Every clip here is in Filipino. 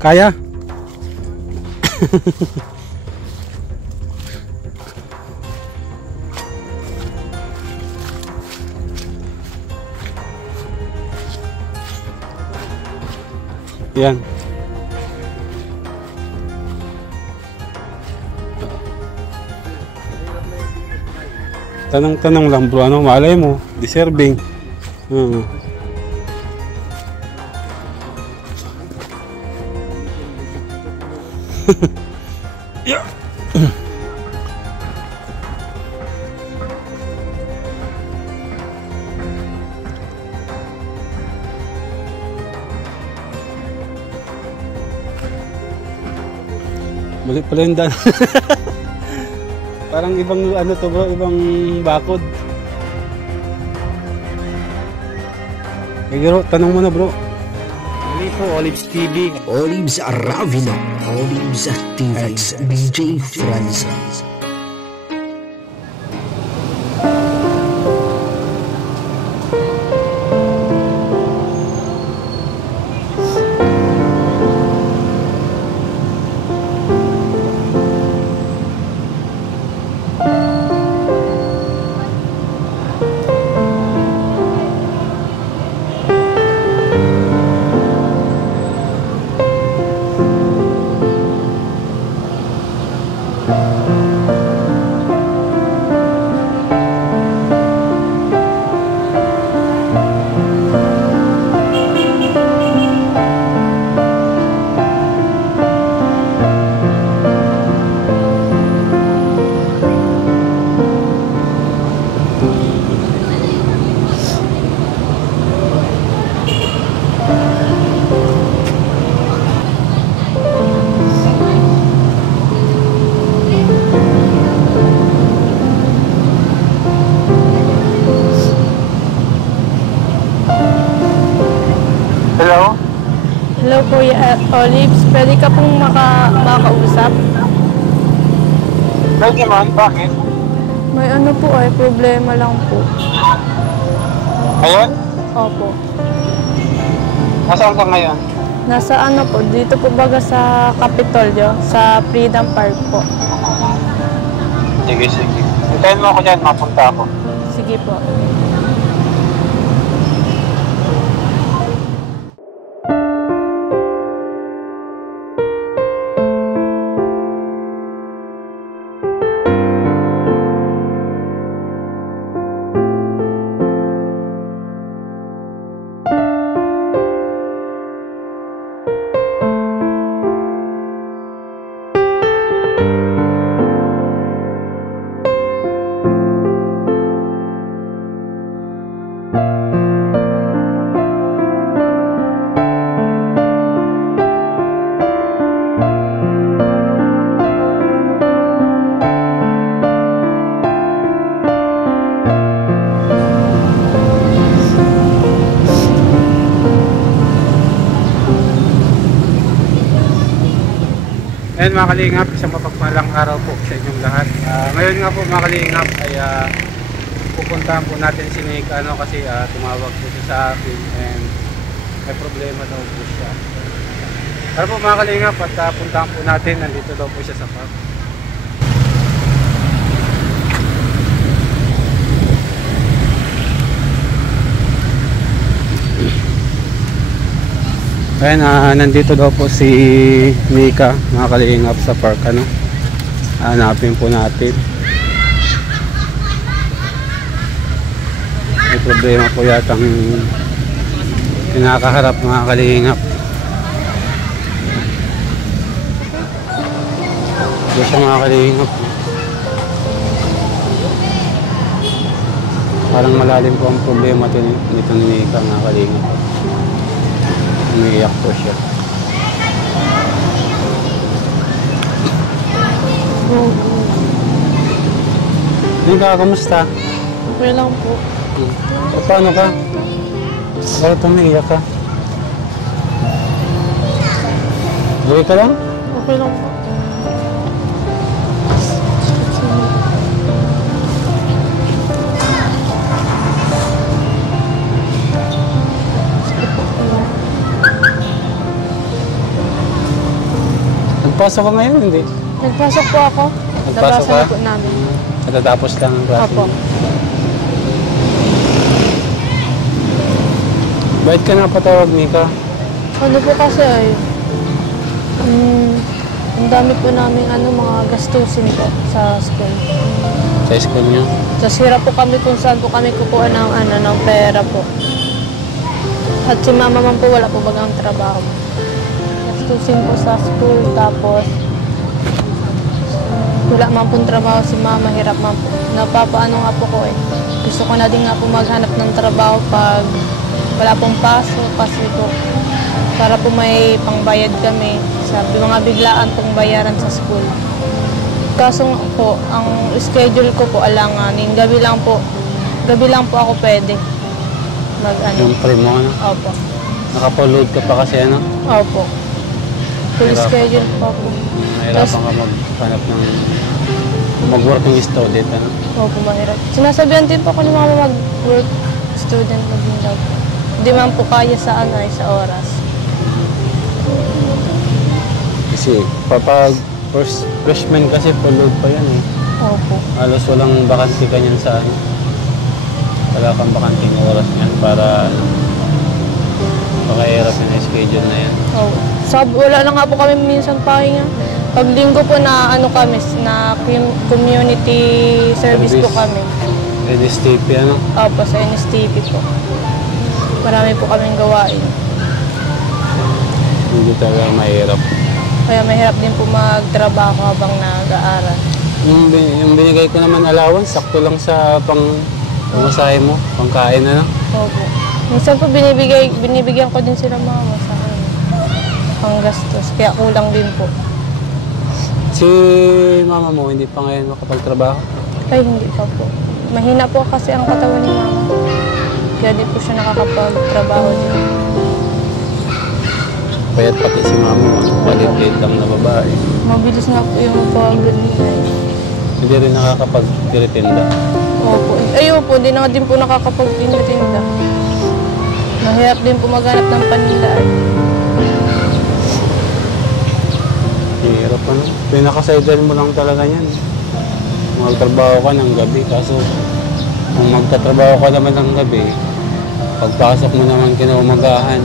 Kaya? Yan. Tanong-tanong lang bro, ano malay mo, deserving. Yeah. Mali pala yung daan. Parang ibang ano to bro, ibang bakod. Bro, tanong mo na bro. Muli po, Olives TV. Olives Aravino. Olives TV. DJ Francis. Hello Kuya Olives, pwede ka pong makausap? Pwede man, bakit? May ano po ay problema lang po. Ngayon? Opo. Nasaan ka ngayon? Nasa ano po, dito po baga sa Capitolio, sa Freedom Park po. Sige, sige. Hintayin mo ako dyan, mapunta ako. Sige po. Ayan mga kalingap, isang mapagpalang araw po sa inyong lahat. Ngayon nga po mga kalingap ay pupuntahan po natin si Nick kasi tumawag po siya sa akin and may problema daw po siya. Tara po mga kalingap at puntahan po natin, nandito daw po siya sa park. Ayan, nandito daw po si Nika, mga kalingap sa park. Hanapin po natin. May problema po yatang kinakaharap mga kalingap. Ito siya mga kalingap. Parang malalim po ang problema nito ni Nika mga kalingap. Umiiyak po siya. Nika, kamusta? Okay lang po. Paano ka? Bakit umiiyak ka? Okay ka lang? Okay lang po. Nagpasok ka ngayon, hindi? Nagpasok po ako. Nagpasok ka? Nabasa po namin. Natatapos lang ang klase. Opo. Bakit ka napatawag, Mika? Ano po kasi ay, ang dami po namin mga gastusin po sa school. Sa school niyo? Tapos hirap po kami kung saan po kami kukuha ng pera po. At si mama man po wala po bagang trabaho. Gastusin po sa school, tapos wala man pong trabaho si mama, hirap man po. Napapaano nga po ko eh. Gusto ko na din nga po maghanap ng trabaho pag wala pong paso kasi po para po may pangbayad kami. Sabi mga biglaan pong bayaran sa school. Kaso nga po, ang schedule ko po alanganin. Gabi lang po ako pwede Yung pre mo, ano? Opo. Nakapaload ka pa kasi, ano? Opo. Full Mahirapan schedule po ako. Nahirapan ka maghanap ng mag-working student, ano? Opo, mahirap. Sinasabihan din po ako ni mama mag-work student maging daw po. Hindi man po kaya sa sa oras. Kasi kapag freshman kasi full load pa yan eh. Opo. Halos walang bakante ka niyan sa akin. Wala kang bakanting oras niyan para pakahirap yung schedule na yan. Oh. Wala na nga po kami minsan pahinga. Pag linggo po na kami, na community service po kami. NSTP, ano? Opo, sa NSTP po. Marami po kaming gawain. Hindi talaga mahirap. Kaya mahirap din po magtrabaho habang nag-aaral. Yung binigay ko naman allowance, sakto lang sa pamasahe mo, pangkain, ano? Opo. Minsan po binibigyan ko din sila mama sa panggastos. Kaya kulang din po. Si mama mo, hindi pa ngayon makapagtrabaho? Ay, hindi pa po. Mahina po kasi ang katawan ni mama. Kaya di po siya nakakapagtrabaho din. Kaya't pati si mama mo, palit-lit lang na babae. Mabilis nga po yung pag-ganyan. Hindi rin nakakapag-tiritinda. Opo. Ayun po, di na nga din po nakakapagtinda-tinda. Mahirap din po maghanap ng paninda. Hirap, ano? Pinakasideline mo lang talaga yan. Magtrabaho ka ng gabi, kaso kung magtatrabaho ka naman ng gabi, pagpasok mo naman kinaumagahan.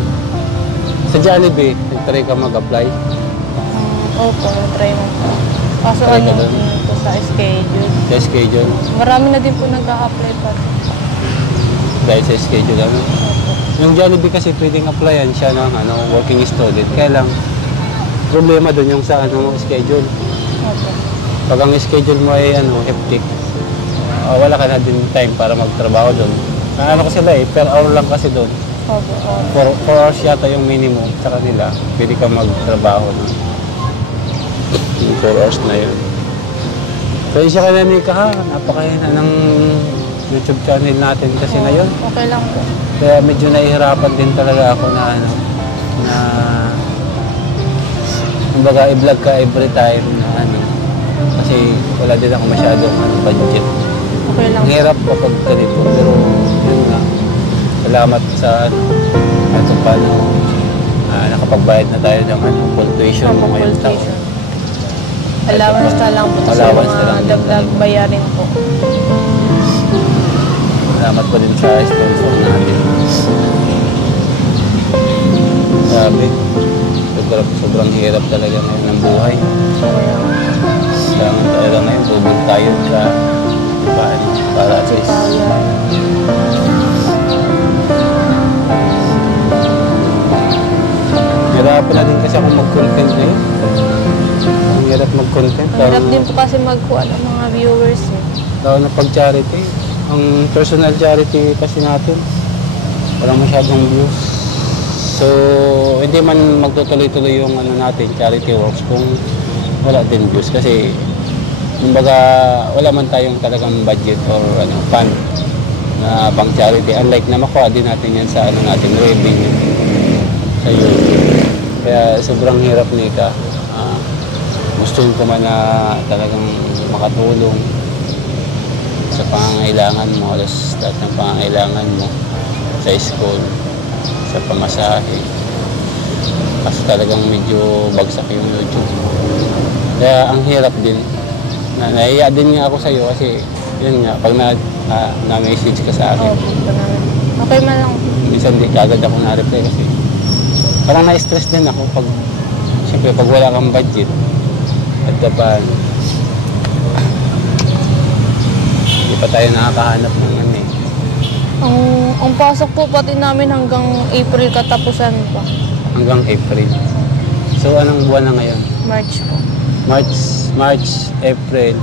Sa Jollibee, nag-try ka mag-apply. Opo, try mo po. Kaso Try ka doon? po sa schedule. Sa schedule. Marami na din po nag-a-apply pa. Dahil sa schedule, ano? Yung Jollibee kasi pwedeng applyan siya ng working student. Kaya lang, problema doon yung sa schedule. Opo. Pag ang schedule mo ay hectic, wala ka na din time para magtrabaho doon. Ko sila per hour lang kasi doon. Opo. Opo. 4 hours yata yung minimum sa kanila. Pwede ka magtrabaho na. 4 hours na yun. Kaya siya ka na, Mika, ha? Napakahina ng YouTube channel natin kasi ngayon. Okay lang po. Kaya medyo nahihirapan din talaga ako na kumbaga i-vlog ka every time na kasi wala din ako masyadong budget. Okay lang. Ang hirap kapag ganito, pero yun nga. Salamat sa ito paano nakapagbayad na tayo ng full tuition mo ngayong taon. Allowance na lang po. Allowance na lang. Dagdag bayarin po. Salamat pa din sa sponsor natin. Grabe. Sobrang hirap talaga ngayon ng buhay. Kailangan talaga ngayon, bubog tayo sa bahay para at least. Hirapan na din kasi ako mag-content ngayon. Ang hirap mag-content. Hirap din po kasi magkuha ng mga viewers eh. Lalo na pag-charity. Ang personal charity kasi natin, walang masyadong views. So, hindi man magtutuloy-tuloy yung natin, charity works, kung wala din views. Kasi, kumbaga, wala man tayong talagang budget or fund na pang charity. Unlike na makuha din natin yan sa natin, revenue sa YouTube. Kaya sobrang hirap, Nika. Gustuin ko man na talagang makatulong sa pangangailangan mo, alas lahat ng pangangailangan mo sa school, sa pamasahe. Kasi talagang medyo bagsak yung YouTube. Kaya ang hirap din. Nahiya din nga ako sa iyo kasi yun nga, pag na-message ka sa akin, Opo, namin. Okay man lang. minsan di kagad ako na-reply kasi parang na-stress din ako pag, siyempre pag wala kang budget at dapat hindi pa tayo nakakahanap ng ano eh. Ang pasok po pati namin hanggang April katapusan pa. Hanggang April. So anong buwan na ngayon? March po. March, April.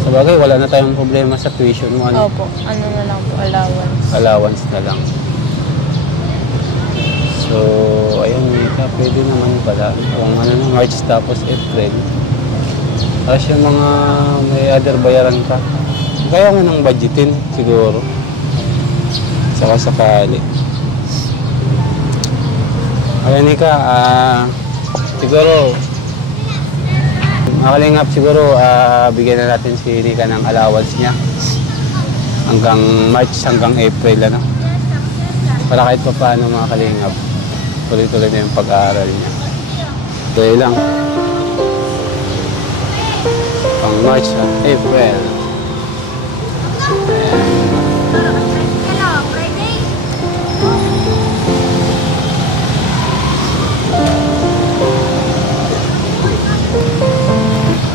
Sa bagay, wala na tayong problema sa tuition mo. Ano? Opo, ano na lang po, allowance. Allowance na lang. So, ayun, Mika, pwede naman pala. Kung ano na, March tapos April. Tapos yung mga may other bayaran ka. Kaya mo nang budgetin, siguro. Saka sakali. Ayun, Mika, siguro, makalingap siguro, bigyan na natin si Rika ng allowance niya. Hanggang March, hanggang April, ano. Para kahit pa paano mga kalingap, tuloy-tuloy na yung pag-aaral niya. Tuloy lang. Pang March at April.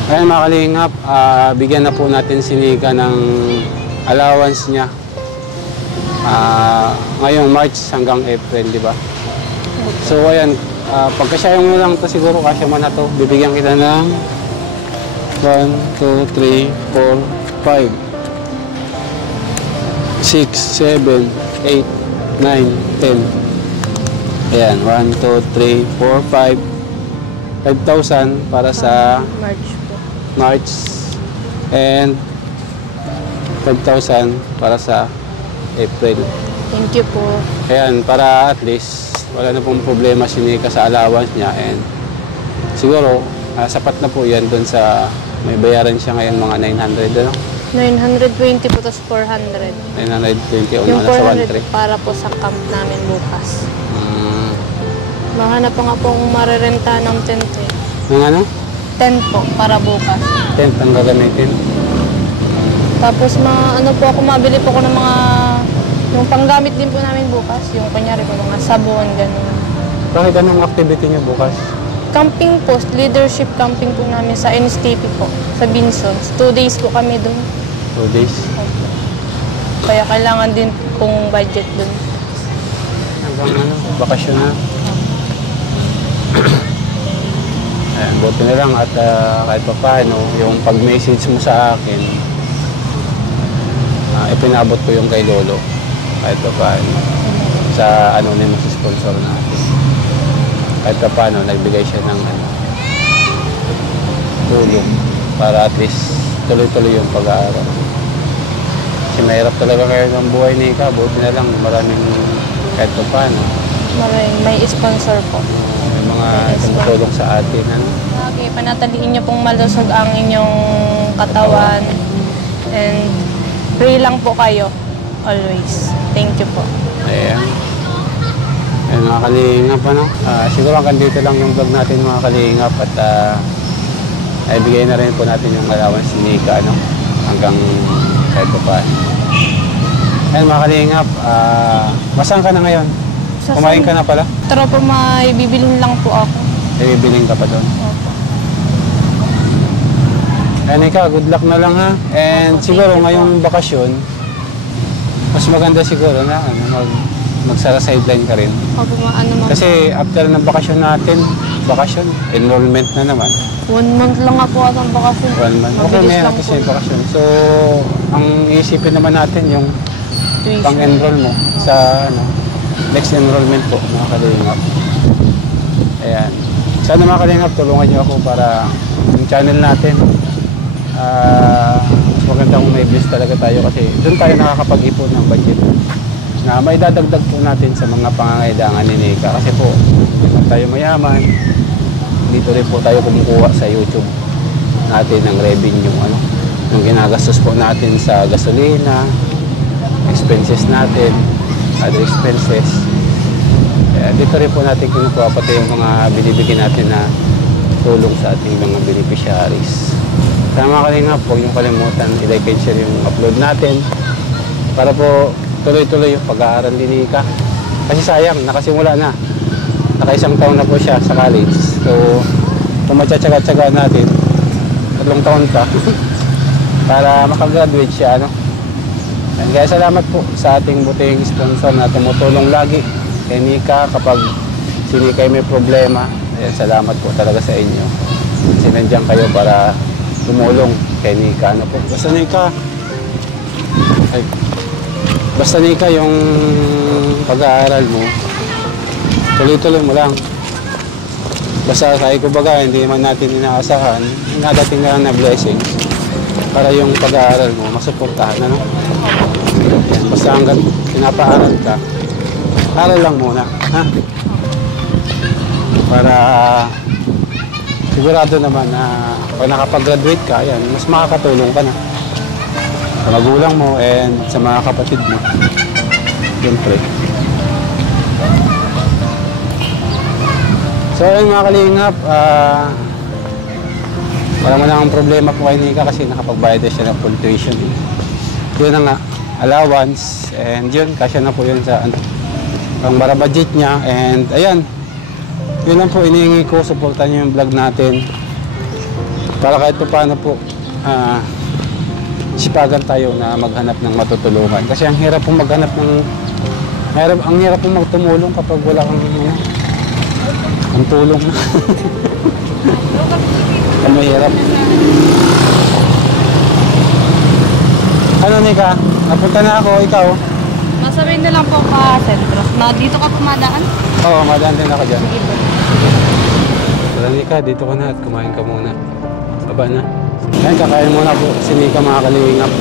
Ayan mga kalingap, bigyan na po natin si Nika ng allowance niya. Ngayong March hanggang April, di ba? So ayan, pagkasyayang mo lang ito siguro, kasya mo na ito. Bibigyan kita ng 1, 2, 3, 4, 5, 6, 7, 8, 9, 10. Ayan, 1, 2, 3, 4, 5, 5,000 para sa March po. March and 5,000 para sa April. Thank you po. Ayan, para at least wala na pong problema si Nika sa allowance niya and siguro sapat na po yan doon sa may bayaran siya ngayon mga 900 ano? 920 po, tapos 400. 920 o Yung nasa 400 1,300. para po sa camp namin bukas. Mm, Mahanap pa nga po kung marerenta ng tent eh. yung ano? Tent po, para bukas. Tent ang gagamitin. Tapos ano po ako, mabili po ko ng mga, yung panggamit din po namin bukas. Yung kunyari po, mga sabon, gano'n. Bakit anong activity niyo bukas? Camping po, leadership camping po namin sa NSTP po, sa Binsons. 2 days po kami dun. 2 days. Kaya kailangan din pong budget dun. Hanggang ano, bakasyon na. Ayan, buti na lang at kahit pa paano, yung pag-message mo sa akin, ipinabot ko yung kay Lolo. Kahit pa paano. Sa anonymous sponsor natin. Kahit pa paano, nagbigay siya ng tulong para at least tuloy-tuloy yung pag-aaral. Kasi mahirap talaga kayo ng buhay ni Ika. Buti na lang, maraming kahit pa paano. May sponsor po. May mga tumutulong sa atin. Ano? Okay, panatalihin niyo pong malusog ang inyong katawan. And pray lang po kayo. Always. Thank you po. Ayan. Ayan mga kalingap, ano? Siguro hanggang dito lang yung vlog natin mga kalingap at ay bigay na rin po natin yung allowance ni Nika, ano? Hanggang kahit pa paano. Ayan mga kalingap, masaan ka na ngayon? Kumain ka na pala? Tara po, may bibilin lang po ako. May bibiling ka pa doon? Opo. Ayan Nika, good luck na lang ha. And Opo, siguro thank you ngayong bakasyon, mas maganda siguro na magsara sideline ka rin. Opo, ano mo. Kasi after ng bakasyon natin, enrollment na naman. 1 month lang nga po ang bakasyon. 1 month. Okay, Mabilis may lang kasi po. bakasyon. So, ang iisipin naman natin yung Tuition. pang-enroll mo sa next enrollment po, mga kalingap. Ayan. Sana mga kalingap, tulungan niyo ako para yung channel natin, maganda kung may views talaga tayo kasi doon tayo nakakapag-ipon ng budget na may dadagdag po natin sa mga pangangailangan ni Nika. Kasi po, hindi tayo mayaman, dito rin po tayo kumukuha sa YouTube natin ng revenue, yung ginagastos po natin sa gasolina, expenses natin, other expenses. Kaya dito rin po natin kinukuha pati yung mga binibigyan natin na makatulong sa ating mga beneficiaries. Kaya mga kalingap, huwag niyong kalimutan i-like and share yung upload natin para po tuloy-tuloy yung pag-aaral ni Nika. Kasi sayang, nakasimula na. Naka-1 taon na po siya sa college. So, kung matyatsyaga-tsaga natin, 3 taon pa para makagraduate siya, ano? And kaya salamat po sa ating butihing sponsor na tumutulong lagi kay Nika kapag si Nika may problema. Ayan, salamat po talaga sa inyo. Kasi nandiyan kayo para tumulong kay Nika. Ano po? Basta Nika, yung pag-aaral mo, tuloy-tuloy mo lang. Basta sabi ko baga, hindi man natin inaasahan, nadating na lang na blessings para yung pag-aaral mo masuportahan, ano? Yan, basta hanggang pinapaaral ka, aral lang muna, ha? Para sigurado naman na pag nakapag-graduate ka, yan, mas makakatulong ka na sa magulang mo and sa mga kapatid mo. Siyempre. So ayun mga kalingap, wala mo lang ang problema po kay Nika kasi nakapagbayad na siya ng full tuition. Yun na nga, allowance, and yun, kasya na po yun sa pang bara budget niya. And ayan, yun lang po inihingi ko, supportan niyo yung vlog natin para kahit pa paano po sipagan tayo na maghanap ng matutulungan. Kasi ang hirap pong maghanap ng ang hirap pong magtumulong kapag wala kang ang tulong na. Ang mahirap. Ano Nika? Napunta na ako, ikaw? Masabihin na lang po ka, sentro. Dito ka pumadaan? Oo, madaan din ako dyan. Sige po. Tara Nika, dito ka na at kumain ka muna. Baba na. Ayan, kakain muna po si Nika mga kalingap.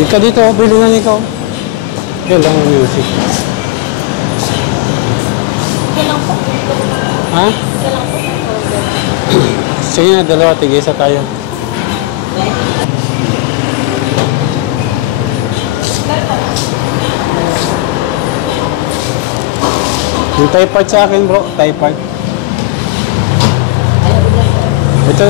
Ika dito, bili na Nika. Yan lang ang music. Ha? Sige na, dalawa, tig-isa tayo. Yung Thai part sa akin bro, Thai part. Ito.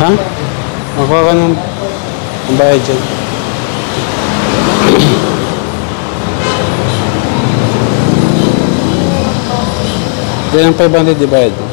Ha? Makuha ka ng bayad dyan. Yan ang 500 di bayad mo.